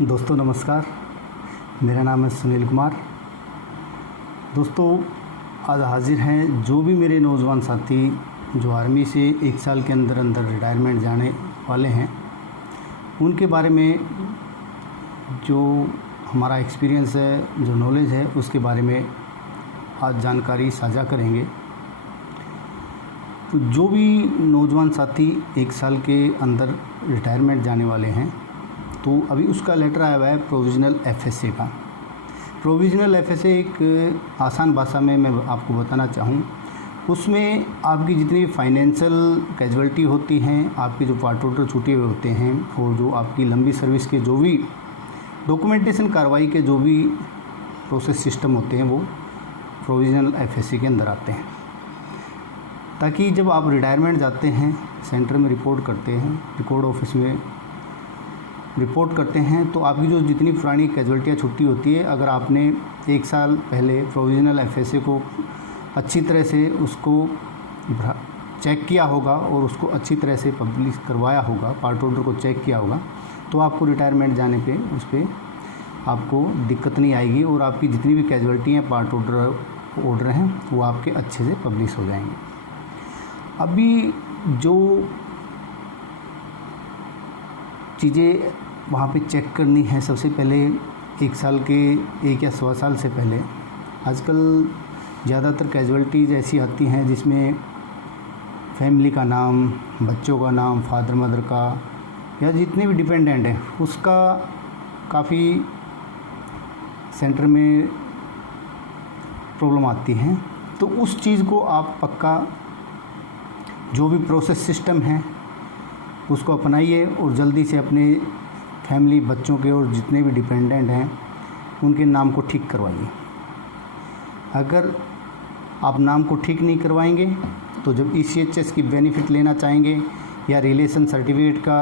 दोस्तों नमस्कार, मेरा नाम है सुनील कुमार। दोस्तों आज हाजिर हैं जो भी मेरे नौजवान साथी जो आर्मी से 1 साल के अंदर अंदर रिटायरमेंट जाने वाले हैं, उनके बारे में जो हमारा एक्सपीरियंस है, जो नॉलेज है, उसके बारे में आज जानकारी साझा करेंगे। तो जो भी नौजवान साथी 1 साल के अंदर रिटायरमेंट जाने वाले हैं, तो अभी उसका लेटर आया हुआ है प्रोविज़नल एफएसए का। प्रोविज़नल एफएसए एक आसान भाषा में मैं आपको बताना चाहूँ, उसमें आपकी जितनी फाइनेंशियल कैजुअलिटी होती हैं, आपके जो पार्ट ऑर्डर छूटे हुए होते हैं और जो आपकी लंबी सर्विस के जो भी डॉक्यूमेंटेशन कार्रवाई के जो भी प्रोसेस सिस्टम होते हैं, वो प्रोविज़नल एफएसए के अंदर आते हैं, ताकि जब आप रिटायरमेंट जाते हैं, सेंटर में रिपोर्ट करते हैं, रिकॉर्ड ऑफिस में रिपोर्ट करते हैं, तो आपकी जो जितनी पुरानी कैजुअलिटियाँ छुट्टी होती है, अगर आपने 1 साल पहले प्रोविज़नल एफएसए को अच्छी तरह से उसको चेक किया होगा और उसको अच्छी तरह से पब्लिश करवाया होगा, पार्ट ऑर्डर को चेक किया होगा, तो आपको रिटायरमेंट जाने पे उस पर आपको दिक्कत नहीं आएगी और आपकी जितनी भी कैजुअलिटी हैं, पार्ट ऑर्डर हैं, वो आपके अच्छे से पब्लिश हो जाएंगे। अभी जो चीज़ें वहाँ पे चेक करनी है, सबसे पहले 1 साल के 1 या सवा साल से पहले आजकल ज़्यादातर कैजुअलिटीज़ ऐसी आती हैं जिसमें फैमिली का नाम, बच्चों का नाम, फादर मदर का या जितने भी डिपेंडेंट हैं, उसका काफ़ी सेंटर में प्रॉब्लम आती है। तो उस चीज़ को आप पक्का जो भी प्रोसेस सिस्टम है उसको अपनाइए और जल्दी से अपने फैमिली, बच्चों के और जितने भी डिपेंडेंट हैं उनके नाम को ठीक करवाइए। अगर आप नाम को ठीक नहीं करवाएंगे तो जब ईसीएचएस की बेनिफिट लेना चाहेंगे या रिलेशन सर्टिफिकेट का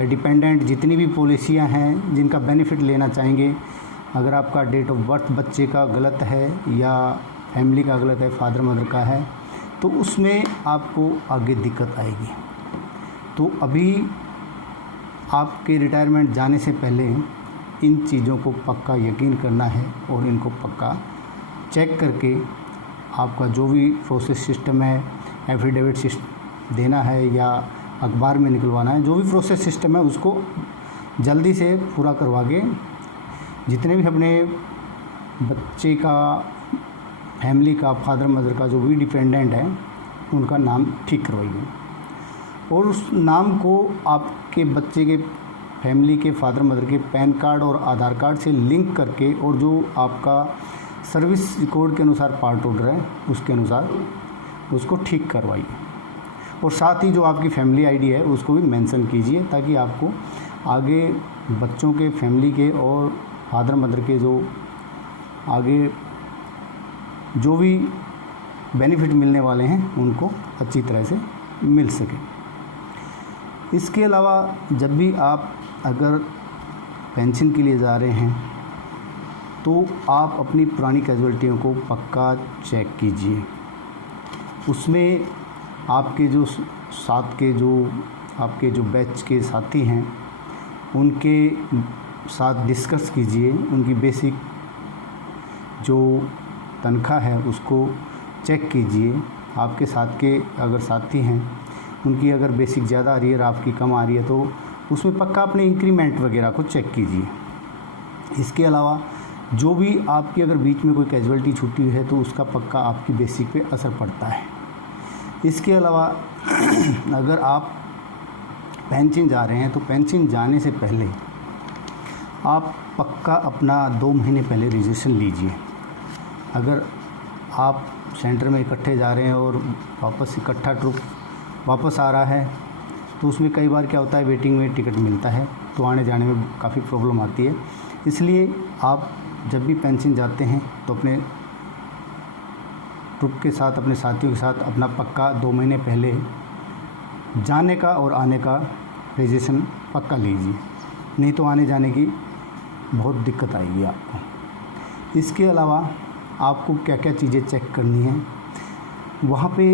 या डिपेंडेंट जितनी भी पॉलिसियां हैं जिनका बेनिफिट लेना चाहेंगे, अगर आपका डेट ऑफ बर्थ बच्चे का गलत है या फैमिली का गलत है, फादर मदर का है, तो उसमें आपको आगे दिक्कत आएगी। तो अभी आपके रिटायरमेंट जाने से पहले इन चीज़ों को पक्का यकीन करना है और इनको पक्का चेक करके आपका जो भी प्रोसेस सिस्टम है, एफिडेविट देना है या अखबार में निकलवाना है, जो भी प्रोसेस सिस्टम है उसको जल्दी से पूरा करवा के जितने भी अपने बच्चे का, फैमिली का, फादर मदर का जो भी डिपेंडेंट है उनका नाम ठीक करवाइए और उस नाम को आपके बच्चे के, फैमिली के, फादर मदर के पैन कार्ड और आधार कार्ड से लिंक करके और जो आपका सर्विस रिकॉर्ड के अनुसार पार्ट ऑर्डर है उसके अनुसार उसको ठीक करवाइए और साथ ही जो आपकी फैमिली आईडी है उसको भी मेंशन कीजिए, ताकि आपको आगे बच्चों के, फैमिली के और फादर मदर के जो आगे जो भी बेनिफिट मिलने वाले हैं उनको अच्छी तरह से मिल सके। इसके अलावा जब भी आप अगर पेंशन के लिए जा रहे हैं तो आप अपनी पुरानी कैजुअलिटियों को पक्का चेक कीजिए। उसमें आपके जो साथ के जो आपके जो बैच के साथी हैं उनके साथ डिस्कस कीजिए, उनकी बेसिक जो तनख्वाह है उसको चेक कीजिए। आपके साथ के अगर साथी हैं उनकी अगर बेसिक ज़्यादा आ रही है और आपकी कम आ रही है तो उसमें पक्का अपने इंक्रीमेंट वगैरह को चेक कीजिए। इसके अलावा जो भी आपकी अगर बीच में कोई कैजुअलिटी छूटी हुई है तो उसका पक्का आपकी बेसिक पे असर पड़ता है। इसके अलावा अगर आप पेंशन जा रहे हैं तो पेंशन जाने से पहले आप पक्का अपना 2 महीने पहले रजिस्ट्रेशन लीजिए। अगर आप सेंटर में इकट्ठे जा रहे हैं और वापस इकट्ठा ट्रुप वापस आ रहा है तो उसमें कई बार क्या होता है, वेटिंग में टिकट मिलता है तो आने जाने में काफ़ी प्रॉब्लम आती है। इसलिए आप जब भी पेंशन जाते हैं तो अपने ट्रुप के साथ, अपने साथियों के साथ अपना पक्का 2 महीने पहले जाने का और आने का रजिस्ट्रेशन पक्का लीजिए, नहीं तो आने जाने की बहुत दिक्कत आएगी आपको। इसके अलावा आपको क्या क्या चीज़ें चेक करनी है, वहाँ पे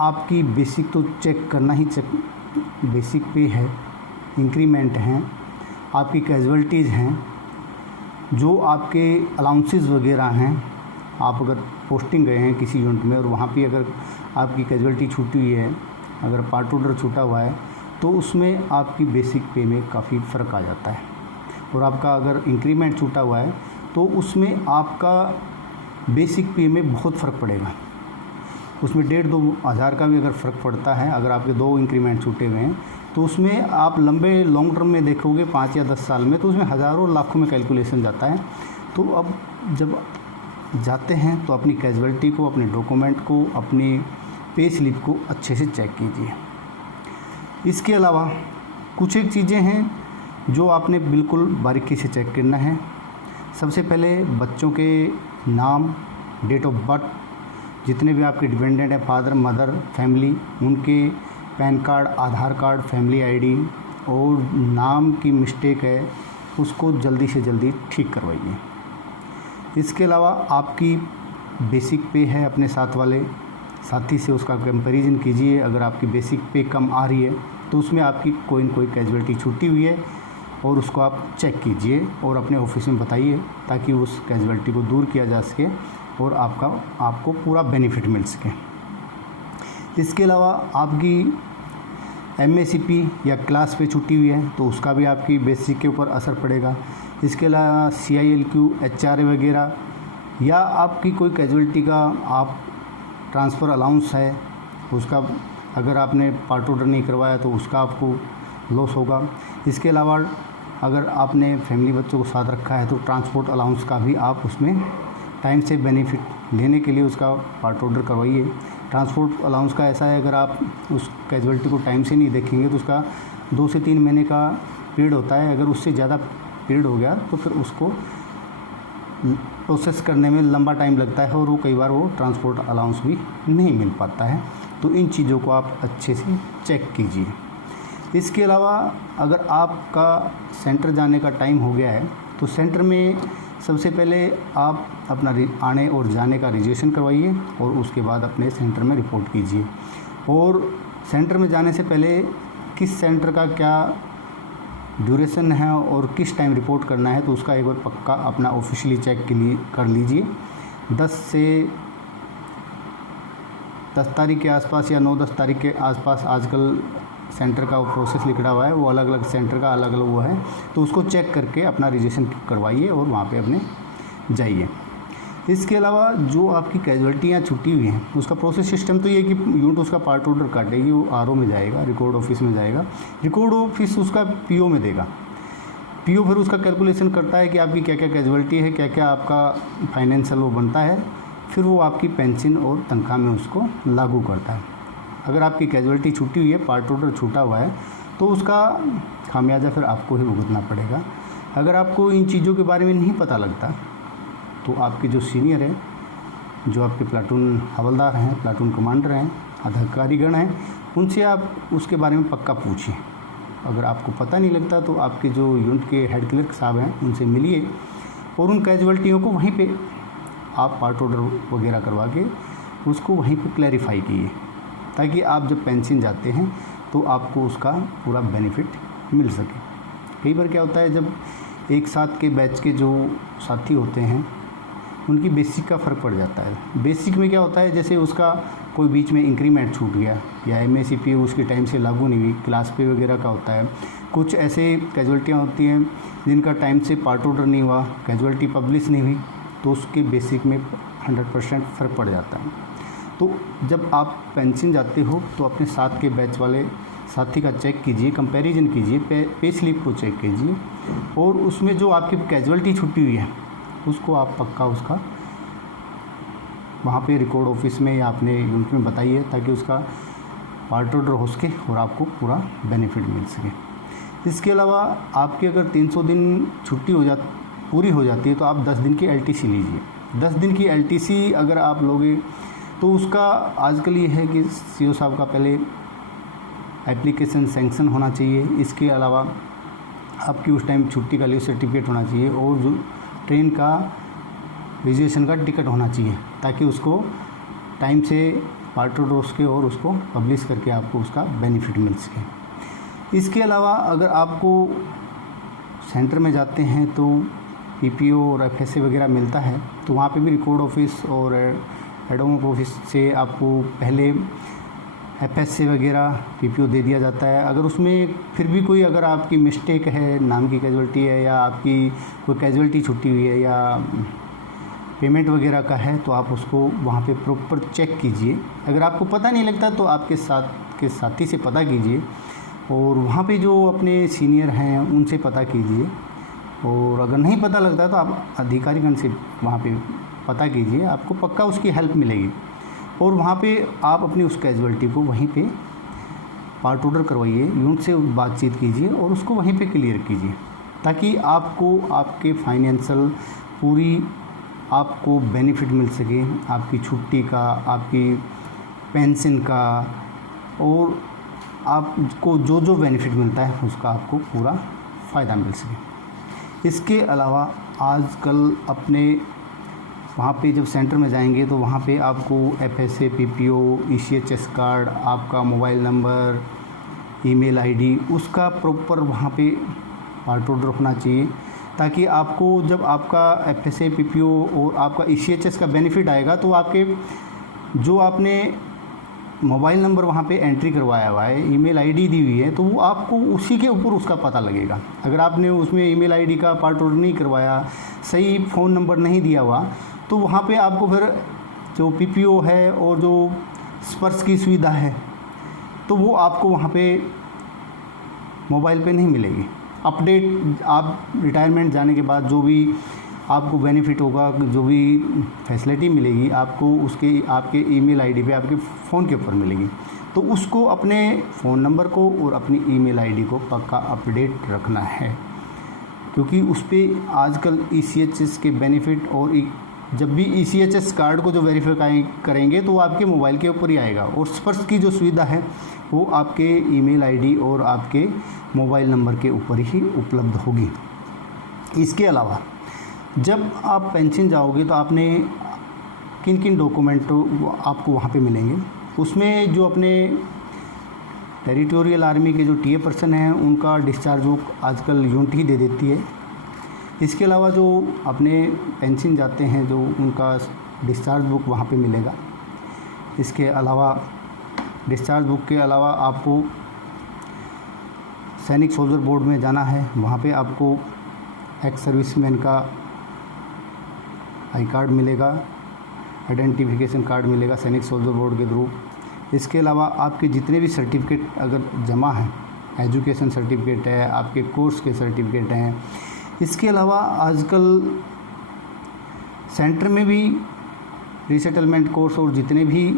आपकी बेसिक तो चेक करना ही, बेसिक पे है, इंक्रीमेंट हैं, आपकी कैजुअल्टीज़ हैं, जो आपके अलाउंसेस वगैरह हैं, आप अगर पोस्टिंग गए हैं किसी यूनिट में और वहाँ पे अगर आपकी कैजुअल्टी छूटी हुई है, अगर पार्ट ऑर्डर छूटा हुआ है, तो उसमें आपकी बेसिक पे में काफ़ी फ़र्क आ जाता है। और आपका अगर इंक्रीमेंट छूटा हुआ है तो उसमें आपका बेसिक पे में बहुत फ़र्क पड़ेगा। उसमें 1,5-2 हज़ार का भी अगर फ़र्क पड़ता है, अगर आपके 2 इंक्रीमेंट छूटे हुए हैं, तो उसमें आप लंबे लॉन्ग टर्म में देखोगे 5 या 10 साल में, तो उसमें हज़ारों लाखों में कैलकुलेशन जाता है। तो अब जब जाते हैं तो अपनी कैजुअल्टी को, अपने डॉक्यूमेंट को, अपनी पे स्लिप को अच्छे से चेक कीजिए। इसके अलावा कुछ एक चीज़ें हैं जो आपने बिल्कुल बारीकी से चेक करना है। सबसे पहले बच्चों के नाम, डेट ऑफ बर्थ, जितने भी आपके डिपेंडेंट हैं, फादर मदर फैमिली, उनके पैन कार्ड, आधार कार्ड, फैमिली आईडी, और नाम की मिस्टेक है उसको जल्दी से जल्दी ठीक करवाइए। इसके अलावा आपकी बेसिक पे है, अपने साथ वाले साथी से उसका कंपैरिजन कीजिए। अगर आपकी बेसिक पे कम आ रही है तो उसमें आपकी कोई न कोई कैजुअल्टी छूटी हुई है, और उसको आप चेक कीजिए और अपने ऑफिस में बताइए, ताकि उस कैजुअल्टी को दूर किया जा सके और आपको पूरा बेनिफिट मिल सके। इसके अलावा आपकी MACP या क्लास पे छुट्टी हुई है तो उसका भी आपकी बेसिक के ऊपर असर पड़ेगा। इसके अलावा CILQ, HRA वगैरह, या आपकी कोई कैजुअल्टी का आप ट्रांसफ़र अलाउंस है उसका अगर आपने पार्ट ऑर्डर नहीं करवाया तो उसका आपको लॉस होगा। इसके अलावा अगर आपने फैमिली बच्चों को साथ रखा है तो ट्रांसपोर्ट अलाउंस का भी आप उसमें टाइम से बेनिफिट लेने के लिए उसका पार्ट ऑर्डर करवाइए। ट्रांसपोर्ट अलाउंस का ऐसा है, अगर आप उस कैजुअल्टी को टाइम से नहीं देखेंगे तो उसका 2 से 3 महीने का पीरियड होता है। अगर उससे ज़्यादा पीरियड हो गया तो फिर उसको प्रोसेस करने में लंबा टाइम लगता है और वो कई बार वो ट्रांसपोर्ट अलाउंस भी नहीं मिल पाता है। तो इन चीज़ों को आप अच्छे से चेक कीजिए। इसके अलावा अगर आपका सेंटर जाने का टाइम हो गया है तो सेंटर में सबसे पहले आप अपना आने और जाने का रजिस्ट्रेशन करवाइए और उसके बाद अपने सेंटर में रिपोर्ट कीजिए। और सेंटर में जाने से पहले किस सेंटर का क्या ड्यूरेशन है और किस टाइम रिपोर्ट करना है तो उसका एक बार पक्का अपना ऑफिशियली चेक के लिए कर लीजिए। 10 तारीख के आसपास या 9-10 तारीख के आसपास आजकल सेंटर का वो प्रोसेस लिखा हुआ है, वो अलग अलग सेंटर का अलग अलग वो है, तो उसको चेक करके अपना रजिस्ट्रेशन करवाइए और वहाँ पे अपने जाइए। इसके अलावा जो आपकी कैजुअल्टियाँ छुट्टी हुई हैं उसका प्रोसेस सिस्टम तो ये कि यूनिट उसका पार्ट ऑर्डर काटेगी, वो RO में जाएगा, रिकॉर्ड ऑफिस में जाएगा, रिकॉर्ड ऑफिस उसका PO में देगा। PO फिर उसका कैलकुलेशन करता है कि आपकी क्या क्या कैजुअल्टी है, क्या क्या आपका फाइनेंशियल वो बनता है, फिर वो आपकी पेंशन और तनख्वाह में उसको लागू करता है। अगर आपकी कैजुअल्टी छूटी हुई है, पार्ट ऑर्डर छूटा हुआ है, तो उसका खामियाजा फिर आपको ही भुगतना पड़ेगा। अगर आपको इन चीज़ों के बारे में नहीं पता लगता तो आपके जो सीनियर है, जो आपके प्लाटून हवलदार हैं, प्लाटून कमांडर हैं, अधिकारीगण हैं, उनसे आप उसके बारे में पक्का पूछिए। अगर आपको पता नहीं लगता तो आपके जो यूनिट के हेड क्लर्क साहब हैं उनसे मिलिए और उन कैजुअल्टियों को वहीं पे आप पार्ट ऑर्डर वगैरह करवा के उसको वहीं पे क्लैरिफाई कीजिए, ताकि आप जब पेंशन जाते हैं तो आपको उसका पूरा बेनिफिट मिल सके। कई बार क्या होता है, जब एक साथ के बैच के जो साथी होते हैं उनकी बेसिक का फ़र्क पड़ जाता है। बेसिक में क्या होता है, जैसे उसका कोई बीच में इंक्रीमेंट छूट गया या MACP उसके टाइम से लागू नहीं हुई, क्लास पे वगैरह का होता है। कुछ ऐसे कैजुअल्टियाँ होती हैं जिनका टाइम से पार्ट ऑर्डर नहीं हुआ, कैजुअल्टी पब्लिश नहीं हुई, तो उसके बेसिक में 100% फ़र्क पड़ जाता है। तो जब आप पेंशन जाते हो तो अपने साथ के बैच वाले साथी का चेक कीजिए, कंपैरिजन कीजिए, पे स्लिप को चेक कीजिए और उसमें जो आपकी कैजुअल्टी छुट्टी हुई है उसको आप पक्का उसका वहाँ पे रिकॉर्ड ऑफिस में या अपने यूनिट में बताइए, ताकि उसका पार्ट ऑर्डर हो सके और आपको पूरा बेनिफिट मिल सके। इसके अलावा आपकी अगर 300 दिन छुट्टी पूरी हो जाती है तो आप 10 दिन की LTC लीजिए। 10 दिन की LTC अगर आप लोगे तो उसका आजकल ये है कि CO साहब का पहले एप्लीकेशन सैंक्शन होना चाहिए। इसके अलावा आपकी उस टाइम छुट्टी का लीव सर्टिफिकेट होना चाहिए और जो ट्रेन का रिजर्वेशन का टिकट होना चाहिए, ताकि उसको टाइम से पार्ट ऑर्डर उसके और उसको पब्लिश करके आपको उसका बेनिफिट मिल सके। इसके अलावा अगर आपको सेंटर में जाते हैं तो पीपीओ और एफएसए वगैरह मिलता है, तो वहाँ पे भी रिकॉर्ड ऑफिस और एडोम ऑफिस से आपको पहले एफएसए वगैरह पीपीओ दे दिया जाता है। अगर उसमें फिर भी कोई अगर आपकी मिस्टेक है, नाम की कैजुअल्टी है या आपकी कोई कैजुअल्टी छुट्टी हुई है या पेमेंट वगैरह का है, तो आप उसको वहाँ पे प्रॉपर चेक कीजिए। अगर आपको पता नहीं लगता तो आपके साथ के साथी से पता कीजिए और वहाँ पे जो अपने सीनियर हैं उनसे पता कीजिए, और अगर नहीं पता लगता तो आप अधिकारीगण से वहाँ पे पता कीजिए, आपको पक्का उसकी हेल्प मिलेगी। और वहाँ पे आप अपनी उस कैजुअल्टी को वहीं पे पार्ट ऑर्डर करवाइए, यूनिट से बातचीत कीजिए और उसको वहीं पे क्लियर कीजिए, ताकि आपको आपके फाइनेंशियल पूरी आपको बेनिफिट मिल सके, आपकी छुट्टी का, आपकी पेंशन का, और आपको जो जो बेनिफिट मिलता है उसका आपको पूरा फ़ायदा मिल सके। इसके अलावा आजकल अपने वहाँ पे जब सेंटर में जाएंगे तो वहाँ पे आपको एफएसए, पीपीओ, ईसीएचएस कार्ड, आपका मोबाइल नंबर, ईमेल आईडी, उसका प्रॉपर वहाँ पे पार्ट ऑर्डर होना चाहिए, ताकि आपको जब आपका एफएसए, पीपीओ और आपका ईसीएचएस का बेनिफिट आएगा तो आपके जो आपने मोबाइल नंबर वहाँ पे एंट्री करवाया हुआ है, ईमेल आईडी दी हुई है, तो वो आपको उसी के ऊपर उसका पता लगेगा। अगर आपने उसमें ईमेल आईडी का पार्ट ऑर्डर नहीं करवाया, सही फ़ोन नंबर नहीं दिया हुआ, तो वहाँ पे आपको फिर जो पीपीओ है और जो स्पर्श की सुविधा है तो वो आपको वहाँ पे मोबाइल पे नहीं मिलेगी। अपडेट आप रिटायरमेंट जाने के बाद जो भी आपको बेनिफिट होगा, जो भी फैसिलिटी मिलेगी आपको उसके आपके ईमेल आईडी पे आपके फ़ोन के ऊपर मिलेगी। तो उसको अपने फ़ोन नंबर को और अपनी ईमेल आईडी को पक्का अपडेट रखना है, क्योंकि उस पर आजकल ईसीएचएस के बेनिफिट और जब भी ईसीएचएस कार्ड को जो वेरीफाई करेंगे तो वो आपके मोबाइल के ऊपर ही आएगा, और स्पर्श की जो सुविधा है वो आपके ईमेल आईडी और आपके मोबाइल नंबर के ऊपर ही उपलब्ध होगी। इसके अलावा जब आप पेंशन जाओगे तो आपने किन किन डॉक्यूमेंट आपको वहाँ पे मिलेंगे, उसमें जो अपने टेरिटोरियल आर्मी के जो टीए पर्सन हैं उनका डिस्चार्ज बुक आजकल यूनिट ही दे देती है। इसके अलावा जो अपने पेंशन जाते हैं जो उनका डिस्चार्ज बुक वहाँ पे मिलेगा। इसके अलावा डिस्चार्ज बुक के अलावा आपको सैनिक सोल्जर बोर्ड में जाना है, वहाँ पे आपको एक्स सर्विसमैन का आई कार्ड मिलेगा, आइडेंटिफिकेशन कार्ड मिलेगा सैनिक सोल्जर बोर्ड के थ्रू। इसके अलावा आपके जितने भी सर्टिफिकेट अगर जमा हैं, एजुकेशन सर्टिफिकेट है, आपके कोर्स के सर्टिफिकेट हैं, इसके अलावा आजकल सेंटर में भी रीसेटलमेंट कोर्स और जितने भी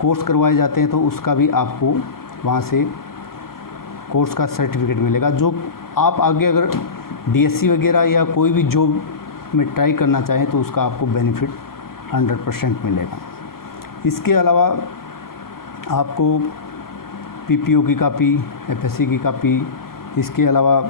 कोर्स करवाए जाते हैं तो उसका भी आपको वहाँ से कोर्स का सर्टिफिकेट मिलेगा, जो आप आगे अगर डीएससी वगैरह या कोई भी जॉब में ट्राई करना चाहें तो उसका आपको बेनिफिट 100% मिलेगा। इसके अलावा आपको पीपीओ की कापी, एफएससी की कापी, इसके अलावा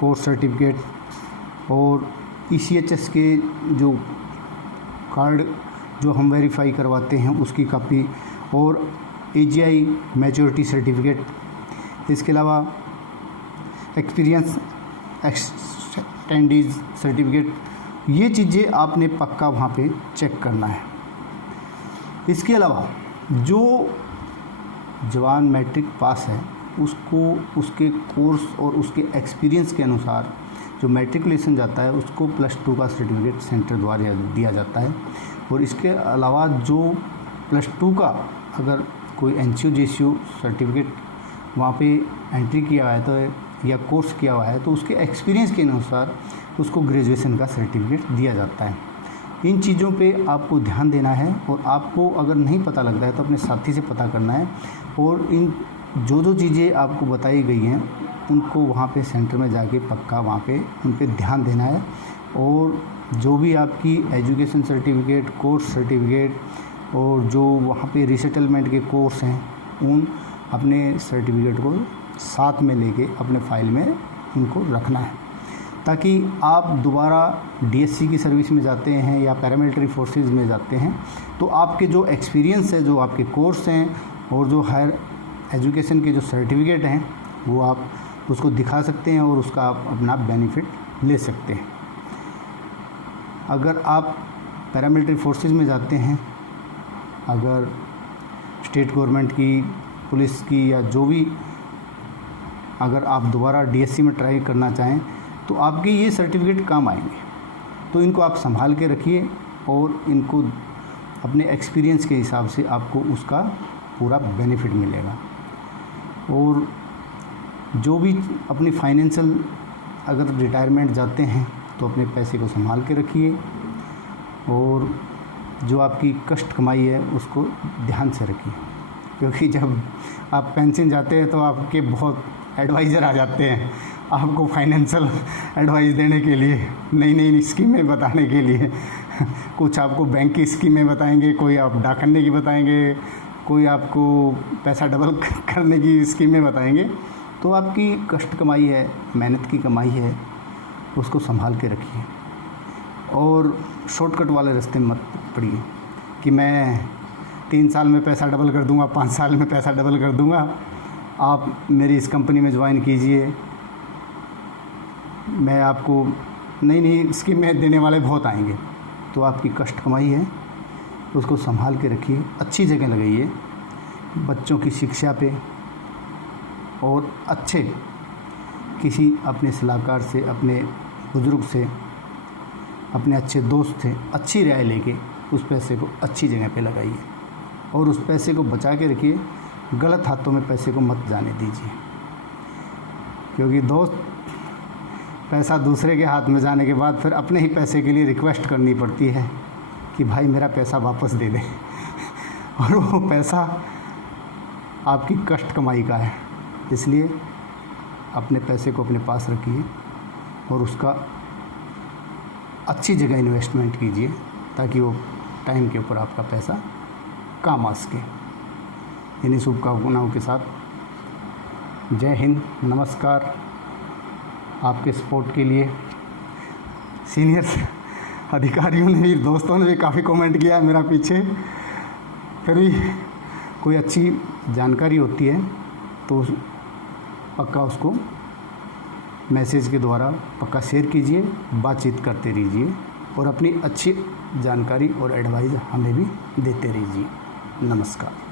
कोर्स सर्टिफिकेट और ईसीएचएस के जो कार्ड जो हम वेरीफाई करवाते हैं उसकी कापी, और एजीआई मैच्योरिटी सर्टिफिकेट, इसके अलावा एक्सपीरियंस एक्सटेंडीज सर्टिफिकेट, ये चीज़ें आपने पक्का वहाँ पे चेक करना है। इसके अलावा जो जवान मैट्रिक पास है उसको उसके कोर्स और उसके एक्सपीरियंस के अनुसार जो मैट्रिकुलेशन जाता है उसको +2 का सर्टिफिकेट सेंटर द्वारा दिया जाता है। और इसके अलावा जो +2 का अगर कोई एनसीओ जेसीओ सर्टिफिकेट वहाँ पे एंट्री किया हुआ है तो या कोर्स किया हुआ है तो उसके एक्सपीरियंस के अनुसार उसको ग्रेजुएशन का सर्टिफिकेट दिया जाता है। इन चीज़ों पे आपको ध्यान देना है, और आपको अगर नहीं पता लगता है तो अपने साथी से पता करना है, और इन जो जो चीज़ें आपको बताई गई हैं उनको वहाँ पे सेंटर में जाके पक्का वहाँ पे उन पे ध्यान देना है। और जो भी आपकी एजुकेशन सर्टिफिकेट, कोर्स सर्टिफिकेट और जो वहाँ पे रीसेटलमेंट के कोर्स हैं उन अपने सर्टिफिकेट को साथ में लेके अपने फाइल में उनको रखना है, ताकि आप दोबारा डीएससी की सर्विस में जाते हैं या पैरामिलिट्री फोर्सेस में जाते हैं तो आपके जो एक्सपीरियंस है, जो आपके कोर्स हैं और जो हायर एजुकेशन के जो सर्टिफिकेट हैं वो आप उसको दिखा सकते हैं और उसका आप अपना बेनिफिट ले सकते हैं। अगर आप पैरामिलिट्री फोर्सेस में जाते हैं, अगर स्टेट गवर्नमेंट की, पुलिस की या जो भी, अगर आप दोबारा डीएससी में ट्राई करना चाहें तो आपके ये सर्टिफिकेट काम आएंगे। तो इनको आप संभाल के रखिए और इनको अपने एक्सपीरियंस के हिसाब से आपको उसका पूरा बेनिफिट मिलेगा। और जो भी अपनी फाइनेंशियल, अगर रिटायरमेंट जाते हैं तो अपने पैसे को संभाल के रखिए और जो आपकी कष्ट कमाई है उसको ध्यान से रखिए, क्योंकि जब आप पेंशन जाते हैं तो आपके बहुत एडवाइज़र आ जाते हैं आपको फाइनेंशियल एडवाइस देने के लिए, नई नई स्कीमें बताने के लिए। कुछ आपको बैंक की स्कीमें बताएंगे, कोई आप डाकन्ने की बताएंगे, कोई आपको पैसा डबल करने की स्कीमें बताएंगे। तो आपकी कष्ट कमाई है, मेहनत की कमाई है, उसको संभाल के रखिए और शॉर्टकट वाले रास्ते में मत पड़िए कि मैं 3 साल में पैसा डबल कर दूंगा, 5 साल में पैसा डबल कर दूंगा, आप मेरी इस कंपनी में ज्वाइन कीजिए, मैं आपको नई नई स्कीमें देने वाले बहुत आएंगे। तो आपकी कष्ट कमाई है, उसको संभाल के रखिए, अच्छी जगह लगाइए, बच्चों की शिक्षा पे और अच्छे किसी अपने सलाहकार से, अपने बुज़ुर्ग से, अपने अच्छे दोस्त से अच्छी राय लेके उस पैसे को अच्छी जगह पे लगाइए और उस पैसे को बचा के रखिए। गलत हाथों में पैसे को मत जाने दीजिए, क्योंकि दोस्त पैसा दूसरे के हाथ में जाने के बाद फिर अपने ही पैसे के लिए रिक्वेस्ट करनी पड़ती है कि भाई मेरा पैसा वापस दे दे और वो पैसा आपकी कष्ट कमाई का है। इसलिए अपने पैसे को अपने पास रखिए और उसका अच्छी जगह इन्वेस्टमेंट कीजिए ताकि वो टाइम के ऊपर आपका पैसा काम आ सके। इन्हीं शुभकामनाओं के साथ जय हिंद, नमस्कार। आपके सपोर्ट के लिए सीनियर अधिकारियों ने भी, दोस्तों ने भी काफ़ी कमेंट किया है मेरा पीछे। फिर भी कोई अच्छी जानकारी होती है तो पक्का उसको मैसेज के द्वारा पक्का शेयर कीजिए, बातचीत करते रहिए और अपनी अच्छी जानकारी और एडवाइस हमें भी देते रहिए। नमस्कार।